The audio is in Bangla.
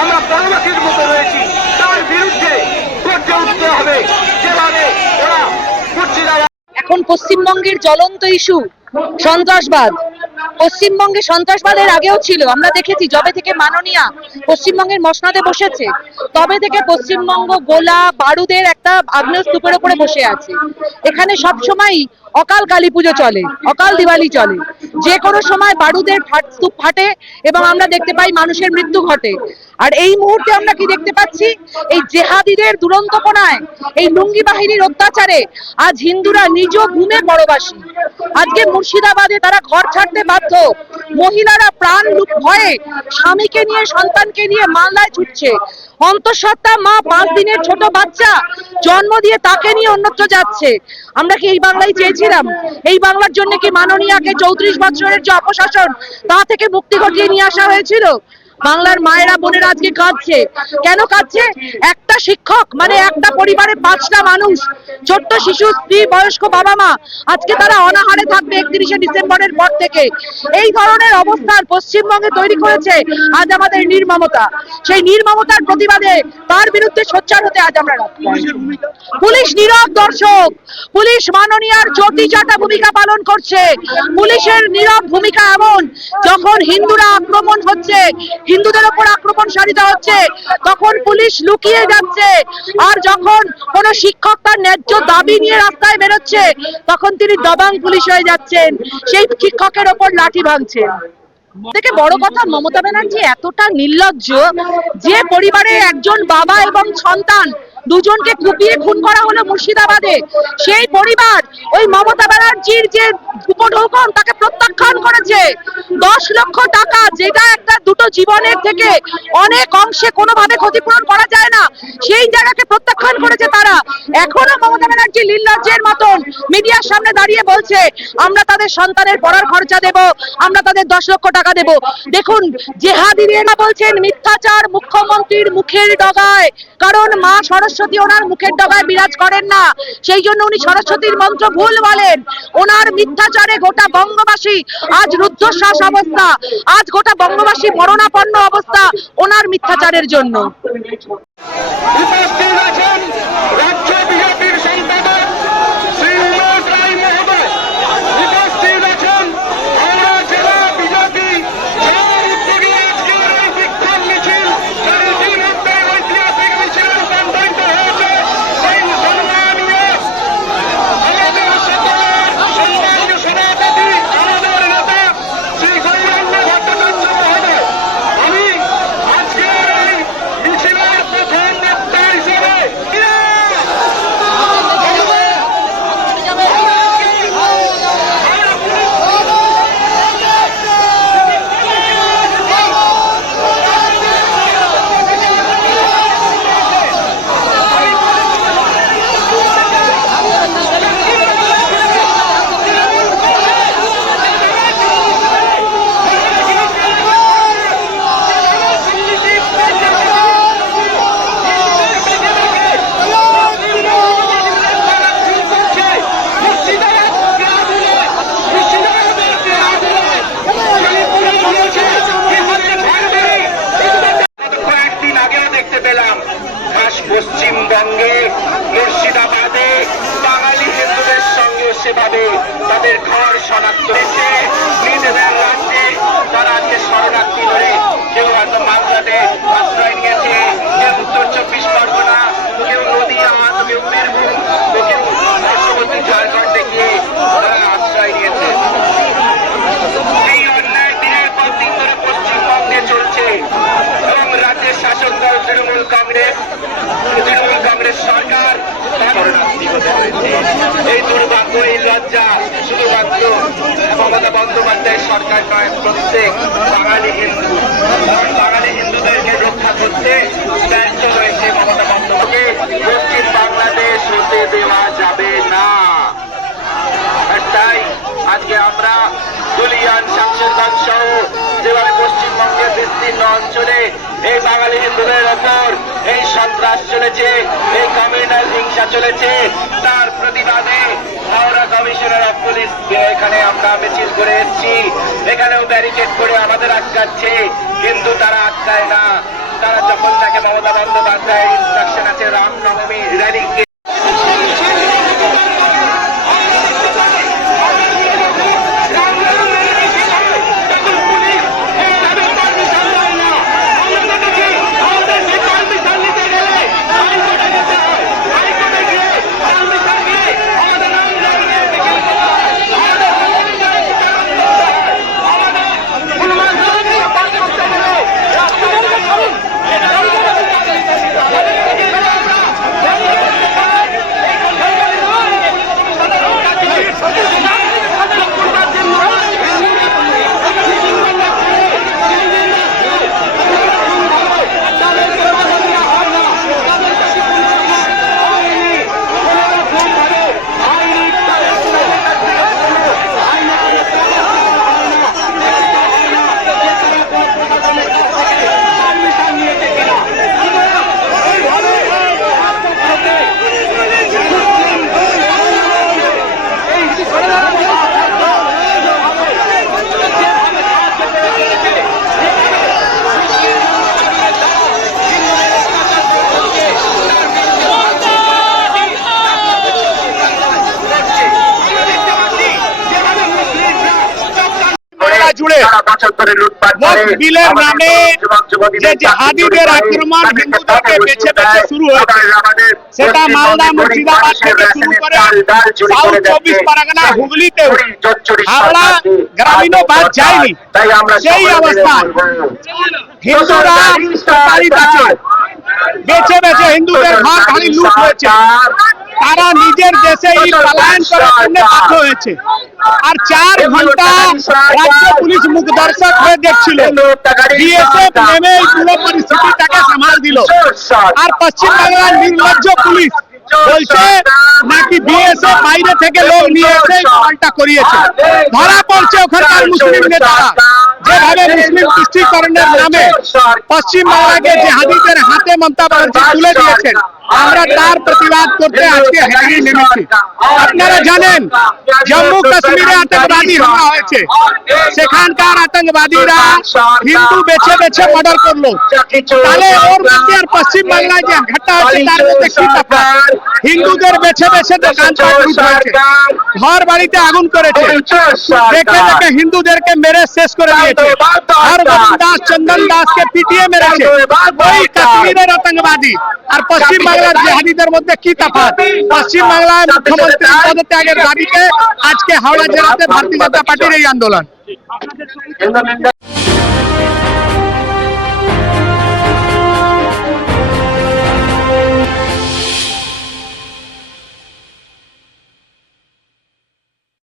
আমরা পরবাসীর মতো রয়েছি। তার বিরুদ্ধে গর্জে উঠতে হবে। যেভাবে ওরা মুর্শিদাবাদ এখন পশ্চিমবঙ্গের জ্বলন্ত ইস্যু, সন্ত্রাসবাদ। পশ্চিমবঙ্গে সন্ত্রাসবাদের আগেও ছিল। আমরা দেখেছি যবে থেকে মাননীয়া পশ্চিমবঙ্গের মসনদে বসেছে, তবে থেকে পশ্চিমবঙ্গ গোলা বারুদের একটা আগ্নেয় স্তূপের উপরে বসে আছে। এখানে সব সময় অকাল কালী পুজো চলে, অকাল দিওয়ালি চলে। যে কোনো সময় বারুদের স্তূপ ফাটে এবং আমরা দেখতে পাই মানুষের মৃত্যু ঘটে। আর এই মুহূর্তে আমরা কি দেখতে পাচ্ছি? এই জেহাদিদের দুরন্তপনায়, এই লুঙ্গি বাহিনীর অত্যাচারে আজ হিন্দুরা নিজ ভূমে বড়বাসী। আজকে মুর্শিদাবাদে তারা ঘর ছাড়তে বাধ্য। মহিলারা প্রাণ ভয়ে স্বামীকে নিয়ে, সন্তানকে নিয়ে মালদায় ছুটছে। অন্তঃসত্ত্বা মা পাঁচ দিনের ছোট বাচ্চা জন্ম দিয়ে তাকে নিয়ে অন্যত্র যাচ্ছে। আমরা কি এই বাংলায় চেয়েছিলাম? এই বাংলার জন্য কি মাননীয়াকে চৌত্রিশ বছরের যে অপশাসন, তা থেকে মুক্তি ঘটিয়ে নিয়ে আসা হয়েছিল? বাংলার মায়েরা বোনেরা আজকে কাঁদছে। কেন কাঁদছে? একটা শিক্ষক মানে একটা পরিবারে পাঁচটা মানুষ, ছোট্ট শিশু, স্ত্রী, বয়স্ক বাবা মা, আজকে তারা অনাহারে থাকবে একত্রিশে ডিসেম্বরের পর থেকে। এই ধরনের অবস্থান পশ্চিমবঙ্গে তৈরি করেছে আজ আমাদের নির্মমতা সেই নির্মমতার প্রতিবাদে তার বিরুদ্ধে সোচ্চার হতে আজ আমরা পুলিশ নীরব দর্শক, পুলিশ মাননীয়ার চটি চাটা ভূমিকা পালন করছে। পুলিশের নীরব ভূমিকা এমন, যখন হিন্দুরা আক্রমণ হচ্ছে, হিন্দুদের ওপর আক্রমণ সারিত হচ্ছে, তখন পুলিশ লুকিয়ে যাচ্ছে আর যখন কোন শিক্ষক তার ন্যায্য দাবি নিয়ে রাস্তায় বেরোচ্ছে, তখন তিনি দবাং পুলিশ হয়ে যাচ্ছেন। সেই শিক্ষকের ওপর লাঠি ভাঙছেন। থেকে বড় কথা, মমতা ব্যানার্জি এতটা নির্লজ্জ যে পরিবারে একজন বাবা এবং সন্তান দুজনকে কুপিয়ে খুন করা হলো মুর্শিদাবাদে। সেই পরিবার ওই মমতা ব্যানার্জির যে উপঢৌকন তাকে প্রত্যাখ্যান করেছে। দশ লক্ষ টাকা, যেটা একটা দুটো জীবনের থেকে অনেক অংশে কোনোভাবে ক্ষতিপূরণ করা যায় না। সেই জায়গাকে প্রত্যাখ্যান করেছে তারা। এখনও মমতা ব্যানার্জি নির্লজ্জের মতন মিডিয়ার সামনে দাঁড়িয়ে বলছে, আমরা তাদের সন্তানের পড়ার খরচা দেব, আমরা তাদের দশ লক্ষ টাকা দেব। দেখুন জেহাদিরা বলছেন, মিথ্যাচার মুখ্যমন্ত্রীর মুখের ডগায়। কারণ মা সরস্বতী ওনার মুখের ডগায় বিরাজ করেন না। সেই জন্য উনি সরস্বতীর মন্ত্র ভুল বলেন। ওনার মিথ্যাচারে গোটা বঙ্গবাসী আজ রুদ্ধশ্বাস অবস্থা। আজ গোটা বঙ্গবাসী মরণাপন্ন অবস্থা ওনার মিথ্যাচারের জন্য। কংগ্রেস, তৃণমূল সরকার প্রত্যেক বাঙালি হিন্দু বাঙালি হিন্দুদেরকে রক্ষা করতে ব্যর্থ হয়েছে মমতা বন্দ্যোপাধ্যায়। পশ্চিম বাংলাদেশ হতে দেওয়া যাবে না। তাই আজকে আমরা দুলিয়ান শামশেরগঞ্জ সহ যেভাবে অঞ্চলে এই বাঙালি হিন্দুদের ওপর এই সন্ত্রাস চলেছে, এই কমিউনাল হিংসা চলেছে। তার প্রতিবাদে হাওড়া কমিশনার অফ পুলিশ এখানে আমরা মিছিল করে এসেছি। এখানেও ব্যারিকেড করে আমাদের আটকাচ্ছে। কিন্তু তারা আটকায় না। তারা যখন তাকে মমতা বন্দ্যোপাধ্যায়ের ইনস্ট্রাকশন আছে রামনবমী র্যালিকে জুড়ে মত বিলের নামে যে জেহাদিদের আক্রমণ হিন্দুদেরকে বেছে বেছে শুরু হয়েছে। সেটা মালদা মুর্শিদাবাদ থেকে শুরু করে সাউথ চব্বিশ পরগনা হুগলিতেও হাওড়া গ্রামীণও বাদ যায়নি। সেই অবস্থায় হিন্দুরা প্রতারিত আছে বেছে বেছে হিন্দুদের ঘর বাড়ি লুট হয়েছে। তারা নিজের দেশে এই পলায়ন করার জন্য বাধ্য হয়েছে। আর চার ঘণ্টা রাজ্য পুলিশ মুখ দর্শক হয়ে দেখছিল। বিএসএফ নেমে এই পুরো পরিস্থিতিটাকে সামাল দিল। আর পশ্চিম বাংলার নির্লজ্জ পুলিশ বলছে নাকি বিএসএফ বাইরে থেকে লোক নিয়ে এসে করিয়েছে। ধরা পড়ছে ওখানকার মুসলিম নেতারা। যেভাবে মুসলিম তুষ্টিকরণের নামে পশ্চিম বাংলাকে জেহাদিদের হাতে মমতা ব্যানার্জি তুলে দিয়েছেন আমরা তার প্রতিবাদ করতে আজকে হেঁটে নেমেছি আপনারা জানেন জম্মু কাশ্মীরে আতঙ্কবাদী হামলা হয়েছে সেখানকার আতঙ্কবাদীরা হিন্দু বেছে বেছে মর্ডার করল তাহলে ওর মধ্যে আর পশ্চিম বাংলায় যে ঘটনা হচ্ছে তার মধ্যে কি তফাৎ হিন্দুদের বেছে বেছে দোকান পাট লুট হয়েছে ঘর বাড়িতে আগুন করেছে দেখে দেখে হিন্দুদেরকে মেরে শেষ করে দিয়েছে হরগোবিন্দ দাস চন্দন দাসকে পিটিয়ে মেরেছে। ওই কাশ্মীরের আতঙ্কবাদী। আর পশ্চিম বাংলার জেহাদিদের মধ্যে কি তফাৎ? পশ্চিম বাংলায় মুখ্যমন্ত্রী পদত্যাগের দাবিতে আজকে হাওড়া জেলাতে ভারতীয় জনতা পার্টির এই আন্দোলন।